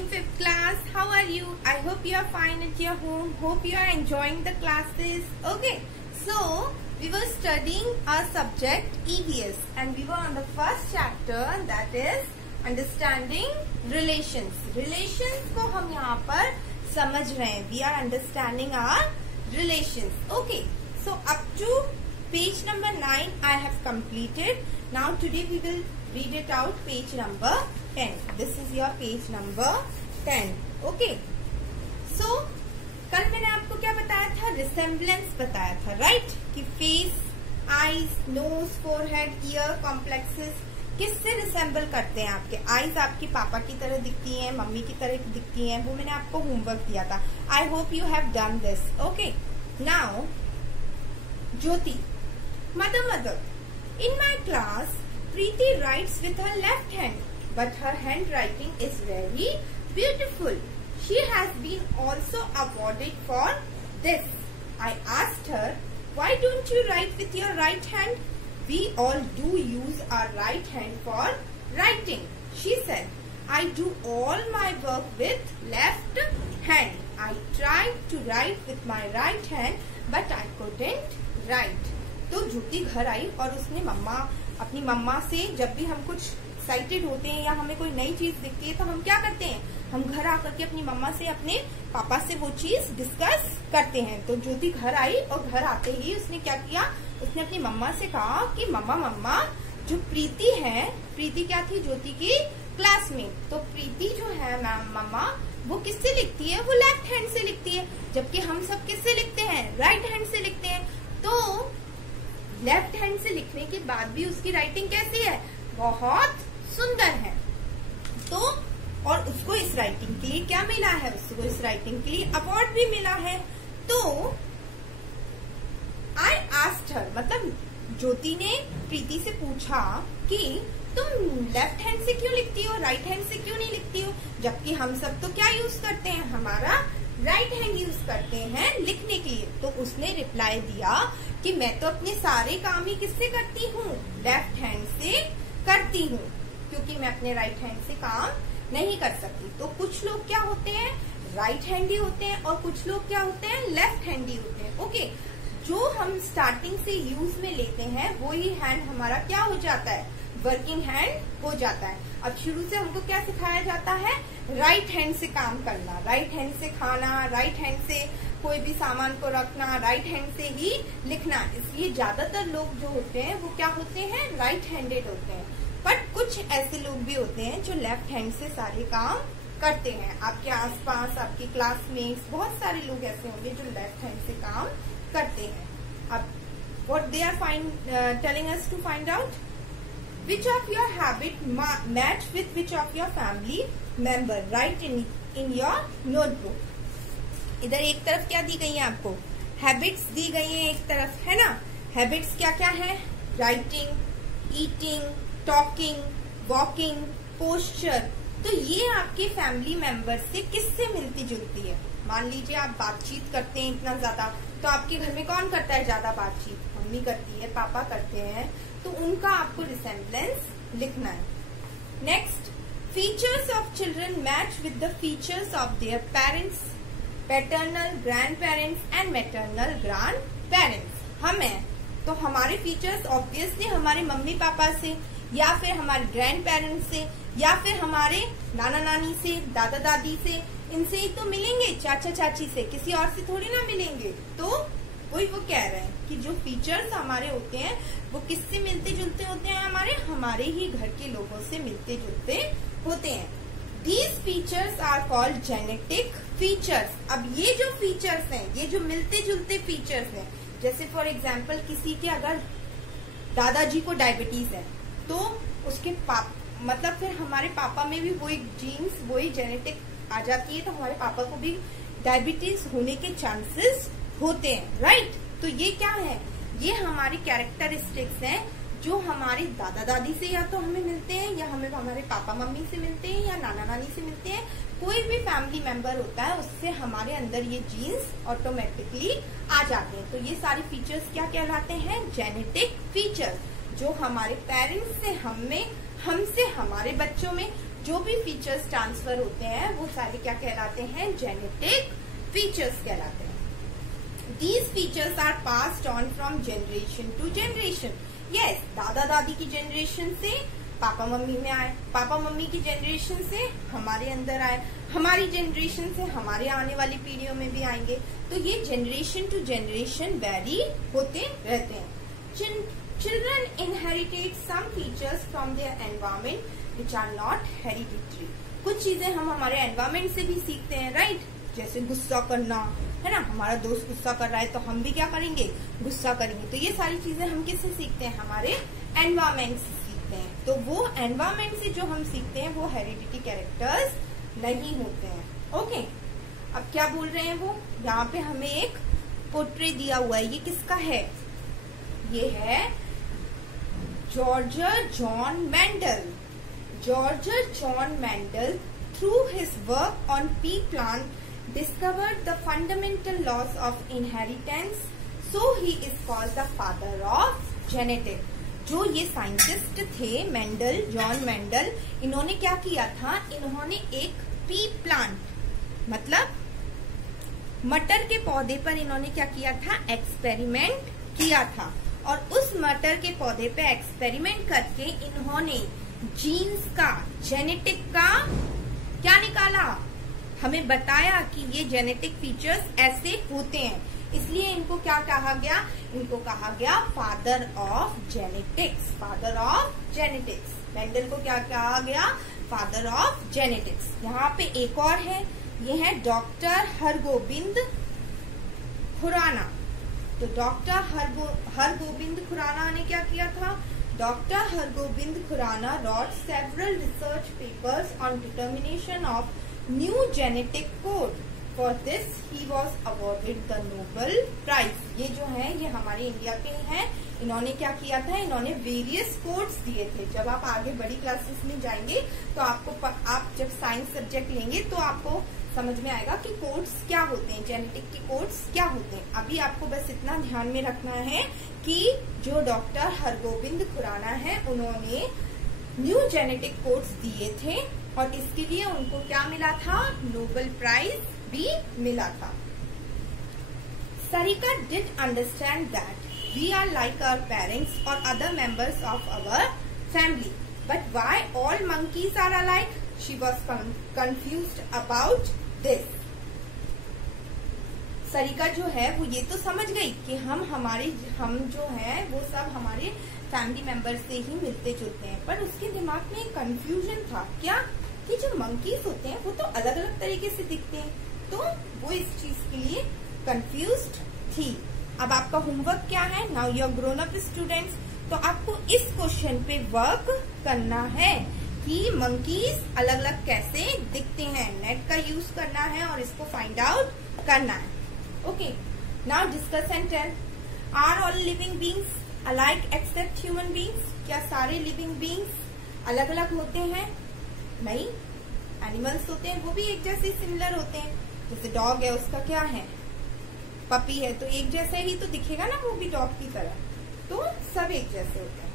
morning, 5th class. How are you? I hope you are fine at your home. Hope you are enjoying the classes. Okay, so we were studying our subject EVS and we were on the first chapter, that is understanding relations. Relations को हम यहाँ पर समझ रहे हैं. We are understanding our relations. Okay, so up to page number 9 I have completed. Now today we will read it out, page number 10. This is your page number 10. Okay. So कल मैंने आपको क्या बताया था? रिसेम्बलेंस बताया था, right? कि face, eyes, nose, forehead, ear, complexes किससे रिसेम्बल करते हैं? आपके आईज आपकी पापा की तरह दिखती हैं, मम्मी की तरह दिखती हैं. वो मैंने आपको होमवर्क दिया था. I hope you have done this. Okay. Now Jyoti, mother, in my class Preeti writes with her left hand, but her handwriting is very beautiful. She has been also awarded for this. I asked her, why don't you write with your right hand? We all do use our right hand for writing. She said, I do all my work with left hand. I tried to write with my right hand, but I couldn't write. तो ज्योति घर आई और उसने अपनी मम्मा से, जब भी हम कुछ एक्साइटेड होते हैं या हमें कोई नई चीज दिखती है तो हम क्या करते हैं? हम घर आकर के अपनी मम्मा से, अपने पापा से वो चीज डिस्कस करते हैं. तो ज्योति घर आई और घर आते ही उसने क्या किया? उसने अपनी मम्मा से कहा कि मम्मा जो प्रीति है, प्रीति क्या थी? ज्योति की क्लासमेट. तो प्रीति जो है मम्मा, वो किससे लिखती है? वो लेफ्ट हैंड से लिखती है, जबकि हम सब किससे लिखते हैं? राइट हैंड से लिखते हैं. तो लेफ्ट हैंड से लिखने के बाद भी उसकी राइटिंग कैसी है? बहुत सुंदर है. तो और उसको इस राइटिंग के लिए क्या मिला है? उसको इस राइटिंग के लिए अवार्ड भी मिला है. तो आई आस्क्ड हर, मतलब ज्योति ने प्रीति से पूछा कि तुम लेफ्ट हैंड से क्यों लिखती हो, राइट हैंड से क्यों नहीं लिखती हो? जबकि हम सब तो क्या यूज करते हैं? हमारा राइट हैंड यूज करते हैं लिखने के लिए. तो उसने रिप्लाई दिया कि मैं तो अपने सारे काम ही किससे करती हूँ? लेफ्ट हैंड से करती हूँ, क्योंकि मैं अपने राइट हैंड से काम नहीं कर सकती. तो कुछ लोग क्या होते हैं? राइट हैंडी होते हैं और कुछ लोग क्या होते हैं? लेफ्ट हैंडी होते हैं. ओके. जो हम स्टार्टिंग से यूज में लेते हैं वही हैंड हमारा क्या हो जाता है? वर्किंग हैंड हो जाता है. अब शुरू से हमको क्या सिखाया जाता है? राइट हैंड से काम करना, राइट हैंड से खाना, राइट हैंड से कोई भी सामान को रखना, राइट हैंड से ही लिखना. इसलिए ज्यादातर लोग जो होते हैं वो क्या होते हैं? राइट हैंडेड होते हैं. बट कुछ ऐसे लोग भी होते हैं जो लेफ्ट हैंड से सारे काम करते हैं. आपके आसपास, आपके क्लासमेट्स, बहुत सारे लोग ऐसे होंगे जो लेफ्ट हैंड से काम करते हैं. अब what they are telling us to find out, which of your habit match with which of your family member? Write in your notebook. इधर एक तरफ क्या दी गई है आपको? हैबिट्स दी गई है एक तरफ, है ना? हैबिट्स क्या क्या है? Writing, eating, talking, walking, posture. तो ये आपके फैमिली मेंबर से किससे मिलती जुलती है? मान लीजिए आप बातचीत करते हैं इतना ज्यादा, तो आपके घर में कौन करता है ज्यादा बातचीत? मम्मी करती है, पापा करते हैं. तो उनका आपको रिसेम्बलेंस लिखना है. Next, features of children match with the features of their parents, paternal grand parents and maternal grand parents. हम हैं तो हमारे फीचर्स ऑब्वियसली हमारे मम्मी पापा से, या फिर हमारे ग्रैंड पेरेंट्स से, या फिर हमारे नाना नानी से, दादा दादी से, इनसे ही तो मिलेंगे. चाचा चाची से, किसी और से थोड़ी ना मिलेंगे. तो वही वो कह रहे हैं कि जो फीचर्स हमारे होते हैं वो किससे मिलते जुलते होते हैं? हमारे ही घर के लोगों से मिलते जुलते होते हैं. These features are called genetic features. अब ये जो फीचर्स हैं, ये जो मिलते जुलते फीचर्स हैं, जैसे फॉर एग्जाम्पल किसी के अगर दादाजी को डायबिटीज है तो उसके मतलब फिर हमारे पापा में भी वही जीन्स, वही जेनेटिक आ जाती है, तो हमारे पापा को भी डायबिटीज होने के चांसेस होते हैं, राइट? तो ये क्या है? ये हमारी कैरेक्टरिस्टिक्स हैं जो हमारे दादा दादी से या तो हमें मिलते हैं, या हमें हमारे पापा मम्मी से मिलते हैं, या नाना नानी से मिलते हैं. कोई भी फैमिली मेंबर होता है उससे हमारे अंदर ये जीन्स ऑटोमेटिकली आ जाते हैं. तो ये सारे फीचर्स क्या कहलाते हैं? जेनेटिक फीचर्स, जो हमारे पेरेंट्स से हमसे हमारे बच्चों में, जो भी फीचर्स ट्रांसफर होते हैं वो सारे क्या कहलाते हैं, जेनेटिक फीचर्स कहलाते हैं। These features are passed on from generation to generation. Yes, दादा दादी की जनरेशन से पापा मम्मी में आए, पापा मम्मी की जनरेशन से हमारे अंदर आए, हमारी जनरेशन से हमारे आने वाली पीढ़ियों में भी आएंगे। तो ये जनरेशन टू जनरेशन वेरी होते रहते हैं। Children inherited some features from their environment which are not hereditary. कुछ चीजें हम हमारे एनवायरमेंट से भी सीखते हैं, राइट? जैसे गुस्सा करना, है ना, हमारा दोस्त गुस्सा कर रहा है तो हम भी क्या करेंगे, गुस्सा करेंगे। तो ये सारी चीजें हम किससे सीखते हैं, हमारे एनवायरमेंट से सीखते हैं। तो वो एनवायरमेंट से जो हम सीखते हैं वो हेरिडिटी कैरेक्टर्स नहीं होते हैं। ओके, अब क्या बोल रहे हैं वो, यहाँ पे हमें एक पोर्ट्रेट दिया हुआ है, ये किसका है, ये है George John Mendel. George John Mendel, through his work on pea plant, discovered the fundamental laws of inheritance. So he is called the father of genetics. जो ये साइंटिस्ट थे मेंडल, जॉन मेंडल, इन्होंने क्या किया था, इन्होंने एक पी प्लांट मतलब मटर के पौधे पर इन्होंने क्या किया था, एक्सपेरिमेंट किया था। और उस मटर के पौधे पे एक्सपेरिमेंट करके इन्होंने जीन्स का, जेनेटिक का क्या निकाला, हमें बताया कि ये जेनेटिक फीचर्स ऐसे होते हैं। इसलिए इनको क्या कहा गया, इनको कहा गया father of genetics. Father of genetics, Mendel को क्या कहा गया, फादर ऑफ जेनेटिक्स। यहाँ पे एक और है, ये है डॉक्टर हरगोबिंद खुराना। तो डॉक्टर हरगोबिंद खुराना ने क्या किया था, doctor Hargobind Khorana wrote several research papers on determination of new genetic code. For this he was awarded the Nobel Prize. ये जो है ये हमारे इंडिया के हैं। इन्होंने क्या किया था, इन्होंने वेरियस कोड्स दिए थे। जब आप आगे बड़ी क्लासेस में जाएंगे तो आपको आप जब साइंस सब्जेक्ट लेंगे तो आपको समझ में आएगा कि कोड्स क्या होते हैं, जेनेटिक के कोड्स क्या होते हैं। अभी आपको बस इतना ध्यान में रखना है कि जो डॉक्टर हरगोबिंद खुराना है उन्होंने न्यू जेनेटिक कोड्स दिए थे और इसके लिए उनको क्या मिला था, नोबेल प्राइज भी मिला था। Sarika did understand that we are like our parents और other members of our family, but why all monkeys are alike? She was confused about this. Sarika जो है वो ये तो समझ गई कि हम जो है वो सब हमारे फैमिली मेंबर से ही मिलते जुलते हैं, पर उसके दिमाग में एक कंफ्यूजन था, क्या कि जो मंकीज होते हैं वो तो अलग अलग तरीके से दिखते हैं। तो वो इस चीज के लिए कंफ्यूज्ड थी। अब आपका होमवर्क क्या है, now you are grown up students, तो आपको इस क्वेश्चन पे वर्क करना है कि मंकीज अलग अलग कैसे दिखते हैं। नेट का यूज करना है और इसको फाइंड आउट करना है। Okay, now discuss and tell, are all living beings alike except human beings? क्या सारे लिविंग बींग्स अलग अलग होते हैं? नहीं, एनिमल्स होते हैं वो भी एक जैसे सिमिलर होते हैं। जैसे डॉग है, उसका क्या है, पपी है, तो एक जैसा ही तो दिखेगा ना वो भी डॉग की तरह। तो सब एक जैसे होते हैं,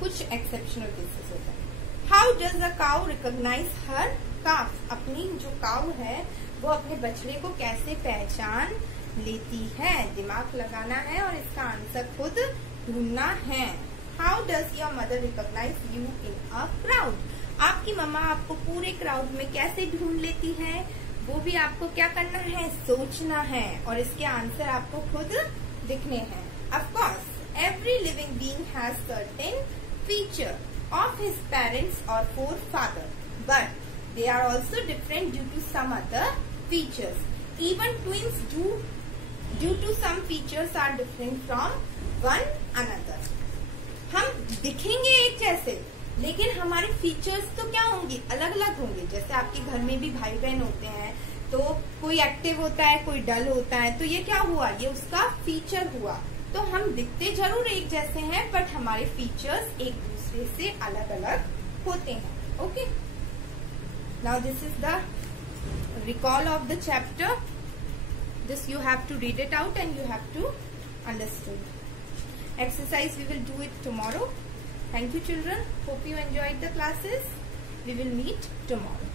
कुछ एक्सेप्शनल केसेस होते हैं। How does a cow recognise her calf? अपनी जो काउ है वो अपने बछड़े को कैसे पहचान लेती है? दिमाग लगाना है और इसका आंसर खुद ढूंढना है। How does your mother recognise you in a crowd? आपकी मम्मा आपको पूरे क्राउड में कैसे ढूंढ लेती है, वो भी आपको क्या करना है, सोचना है और इसके आंसर आपको खुद लिखने हैं। Of course every living being has certain feature of his parents or forefather, but they are also different due to some other features. Even twins due to some features are different from one another. हम दिखेंगे एक जैसे लेकिन हमारे features तो क्या होंगे, अलग अलग होंगे। जैसे आपके घर में भी भाई बहन होते हैं तो कोई एक्टिव होता है, कोई डल होता है, तो ये क्या हुआ, ये उसका फीचर हुआ। तो हम दिखते जरूर एक जैसे हैं बट हमारे फीचर्स एक दूसरे से अलग अलग होते हैं। Okay, now this is the recall of the chapter. This you have to read it out and you have to understand. Exercise we will do it tomorrow. Thank you children. Hope you enjoyed the classes. We will meet tomorrow.